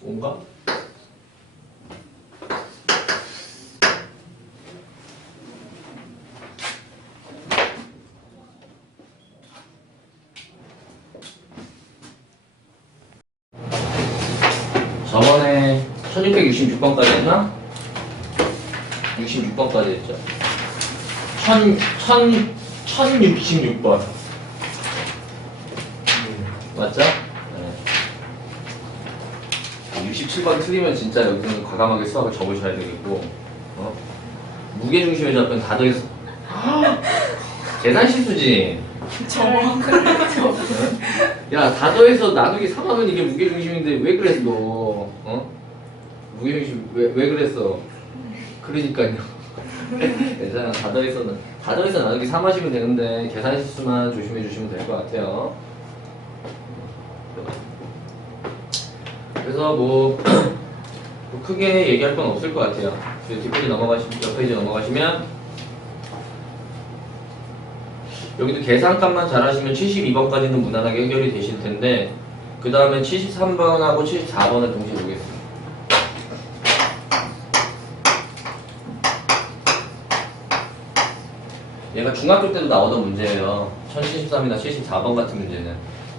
뭔가? 저번에 1666번까지 했나? 66번까지 했죠. 1066번. 맞죠? 네. 67번 틀리면 진짜 여기서는 과감하게 수학을 접으셔야 되겠고, 무게중심의 접근 다 더해서. 계산 실수지? 정확하죠. 야, 다 더해서 나누기 3하면 이게 무게중심인데 왜 그랬어? 무게중심 왜 그랬어? 그러니까요. 괜찮아. 다 더해서 나누기 3 하시면 되는데 계산 실수만 조심해 주시면 될 것 같아요. 그래서 뭐 크게 얘기할 건 없을 것 같아요. 뒷페이지 옆 페이지 넘어가시면 여기도 계산값만 잘하시면 72번까지는 무난하게 해결이 되실 텐데 그 다음에 73번하고 74번을 동시에 보겠습니다. 얘가 중학교 때도 나오던 문제예요. 1073이나 74번 같은 문제는.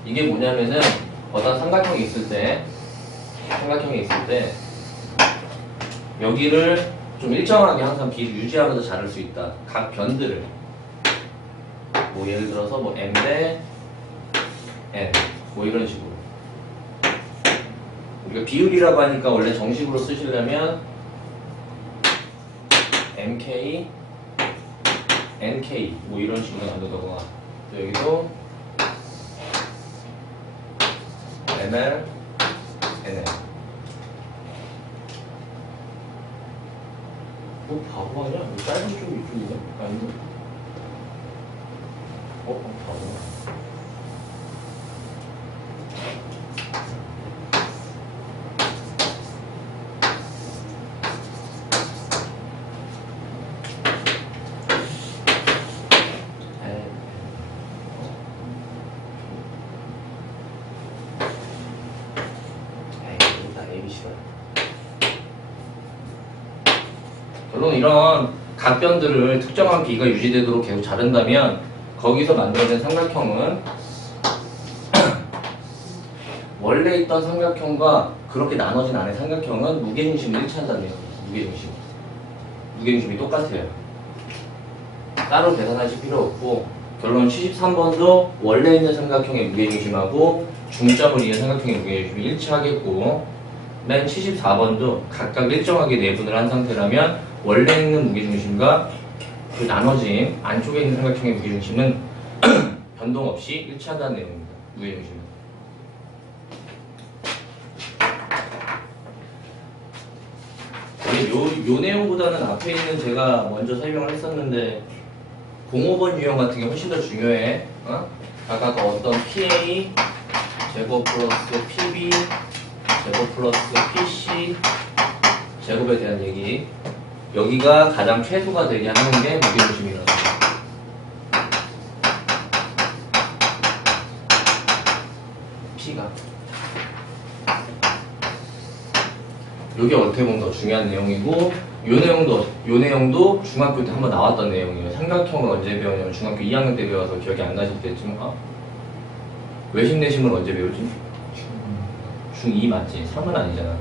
이게 뭐냐면은 어떤 삼각형이 있을 때 여기를 좀 일정하게 항상 비를 유지하면서 자를 수 있다. 각 변들을 뭐 예를 들어서 뭐 m 대 n 뭐 이런 식으로 우리가 비율이라고 하니까 원래 정식으로 쓰시려면 mk nk 뭐 이런 식으로 나누다가 여기도 ml nl 뭐 바보 아니야? 뭐 짧은 쪽이 이쪽이네? 아닌데? 바보. 물론 이런 각변들을 특정한 비가 유지되도록 계속 자른다면 거기서 만들어진 삼각형은 원래 있던 삼각형과 그렇게 나눠진 안의 삼각형은 무게중심을 일치한다네요. 무게중심이 똑같아요. 따로 계산하실 필요 없고 결론 73번도 원래 있는 삼각형의 무게중심하고 중점을 이은 삼각형의 무게중심이 일치하겠고 맨 74번도 각각 일정하게 내분을 한 상태라면 원래 있는 무게중심과 그 나눠진 안쪽에 있는 삼각형의 무게중심은 변동 없이 일치한다는 내용입니다. 무게중심은. 근데 요 내용보다는 앞에 있는 제가 먼저 설명을 했었는데 05번 유형 같은 게 훨씬 더 중요해. 어? 아까 그 어떤 PA 제곱 플러스 PB 제곱 플러스 PC 제곱에 대한 얘기. 여기가 가장 최소가 되게 하는 게 무게중심이라고. P가. 이게 어떻게 보면 더 중요한 내용이고, 요 내용도 중학교 때 한번 나왔던 내용이에요. 삼각형을 언제 배웠냐면 중학교 2학년 때 배워서 기억이 안 나실 때쯤. 외심 내심을 언제 배우지? 중2 맞지? 3은 아니잖아.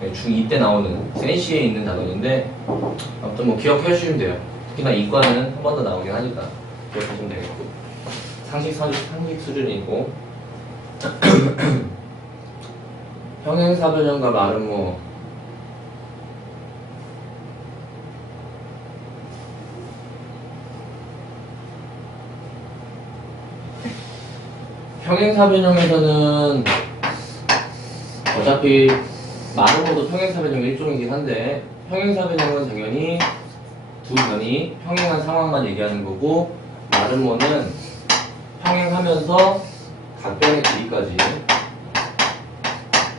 중2 때 나오는 센시에 있는 단어인데 아무튼 뭐 기억해 주시면 돼요. 특히나 이과는 한 번 더 나오긴 하니까 기억하시면 되겠고, 상식 수준이고 평행사변형과 말은 뭐 평행사변형에서는 어차피 마름모도 평행사변형 일종이긴 한데, 평행사변형은 당연히 두 변이 평행한 상황만 얘기하는 거고, 마름모는 평행하면서 각 변의 길이까지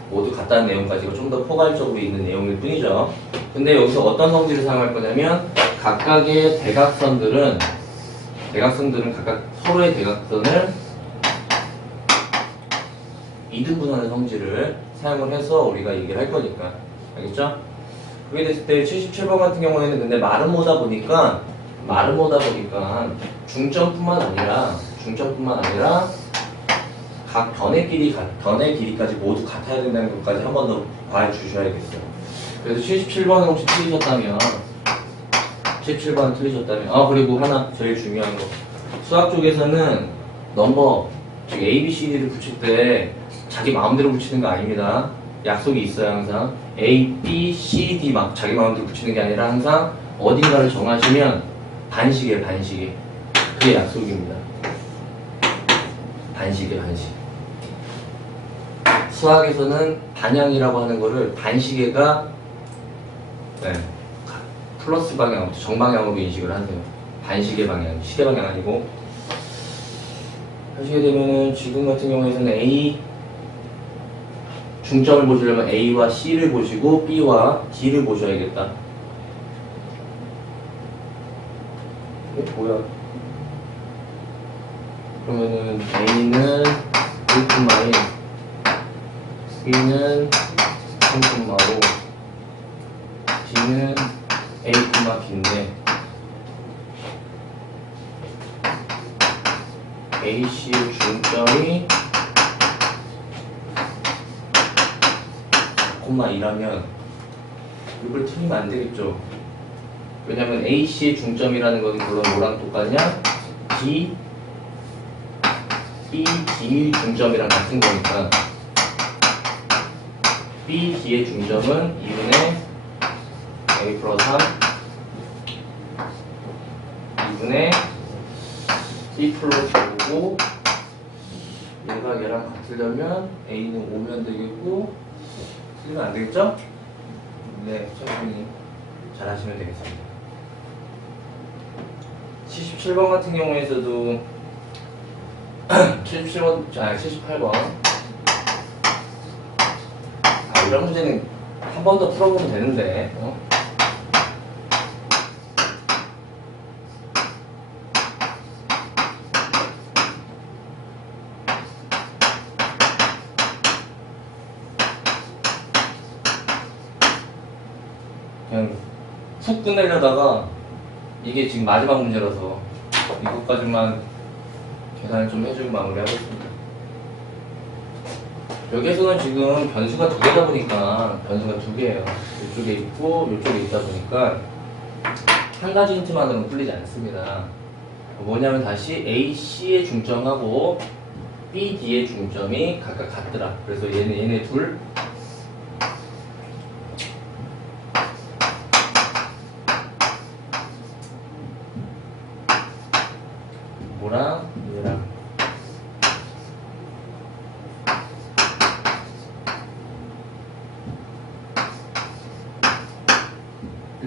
모두 같다는 내용까지가 좀 더 포괄적으로 있는 내용일 뿐이죠. 근데 여기서 어떤 성질을 사용할 거냐면 각각의 대각선들은 각각 서로의 대각선을 이등분하는 성질을 사용을 해서 우리가 얘기를 할 거니까. 알겠죠? 그게 됐을 때 77번 같은 경우에는 근데 마름모다 보니까 중점뿐만 아니라 각 변의 길이까지 모두 같아야 된다는 것까지 한 번 더 봐주셔야겠어요. 그래서 77번을 혹시 틀리셨다면 그리고 하나 제일 중요한 거, 수학 쪽에서는 넘버 즉 A, B, C, D를 붙일 때 자기 마음대로 붙이는 거 아닙니다. 약속이 있어요. 항상 A, B, C, D 막 자기 마음대로 붙이는 게 아니라 항상 어딘가를 정하시면 반식이에요. 그게 약속입니다. 반식. 수학에서는 반향이라고 하는 거를 반시계가 플러스 방향, 정방향으로 인식을 하세요. 반시계 방향, 시계 방향 아니고. 하시게 되면은 지금 같은 경우에는 A 중점을 보시려면 A와 C를 보시고 B와 D를 보셔야겠다. 이게 뭐야? 그러면은 A는 1,1, B는 3,5, D는 A, B인데 AC의 중점이 4,1하면 이걸 틀리면 안 되겠죠. 왜냐면 AC의 중점이라는 것은 물론 뭐랑 똑같냐? B, D의 중점이랑 같은 거니까 B, D의 중점은 2분의 A 플러스 3 2분의 B 플러스 5고, 얘가 얘랑 같으려면 A는 5면 되겠고, 틀리면 안 되겠죠? 네, 천천히 잘 하시면 되겠습니다. 77번 같은 경우에서도 78번 이런 문제는 한 번 더 풀어보면 되는데 그냥 훅 끝내려다가 이게 지금 마지막 문제라서 이것까지만 계산을 좀 해주고 마무리하겠습니다. 여기에서는 지금 변수가 두 개다 보니까 변수가 두 개예요. 이쪽에 있고 이쪽에 있다 보니까 한 가지 힌트만으로는 풀리지 않습니다. 뭐냐면 다시 A, C의 중점하고 B, D의 중점이 각각 같더라. 그래서 얘네 둘 뭐랑 얘랑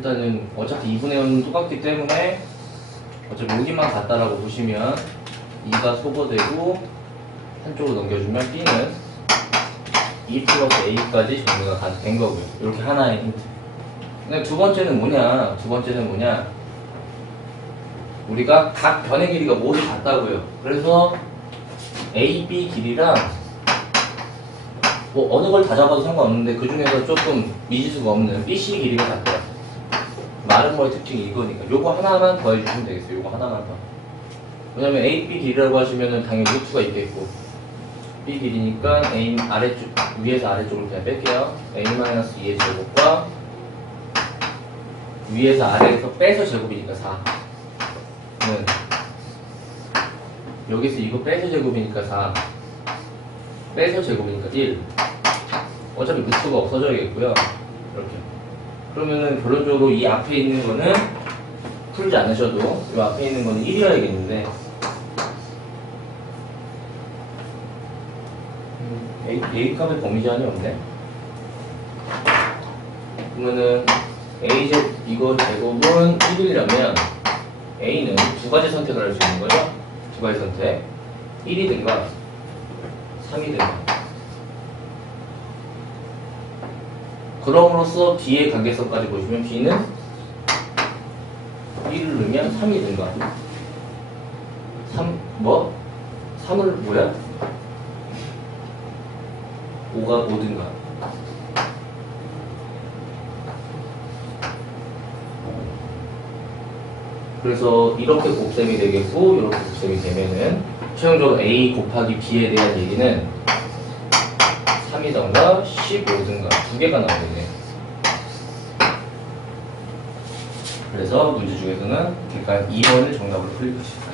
일단은 어차피 2분의 1은 똑같기 때문에 어차피 여기만 같다라고 보시면 2가 소거되고 한쪽으로 넘겨주면 B는 2 플러스 A까지 정리가 다 된 거고요. 이렇게 하나의 힌트. 근데 두 번째는 뭐냐? 우리가 각 변의 길이가 모두 같다고요. 그래서 A, B 길이랑 뭐 어느 걸 다 잡아도 상관없는데 그 중에서 조금 미지수가 없는 B, C 길이가 같더라. 마름모의 특징이 이거니까 요거 하나만 더해주시면 되겠어요. 요거 하나만 더. 왜냐면 A, B 길이라고 하시면은 당연히 루트가 있겠고 B 길이니까 A 아래쪽 위에서 아래쪽으로 그냥 뺄게요. A-2의 제곱과 위에서 아래에서 빼서 제곱이니까 4는 여기서 이거 빼서 제곱이니까 4 빼서 제곱이니까 1 어차피 루트가 없어져야겠고요. 이렇게 그러면은 결론적으로 이 앞에 있는 거는 풀지 않으셔도 이 앞에 있는 거는 1이어야겠는데 A 값의 범위 제한이 없네. 그러면은 A 이거 제곱은 1이려면 A는 두 가지 선택을 할 수 있는 거죠. 두 가지 선택 1이든가 3이든가. 그럼으로써 B의 관계성까지 보시면 B는 1을 넣으면 3이든가 3을 뭐야? 5가 5든가. 그래서 이렇게 곱셈이 되겠고 이렇게 곱셈이 되면은 최종적으로 A 곱하기 B에 대한 얘기는 3이던가 15든가 두 개가 나오겠네요. 그래서 문제 중에서는 객관 2번을 정답으로 풀릴 것이다.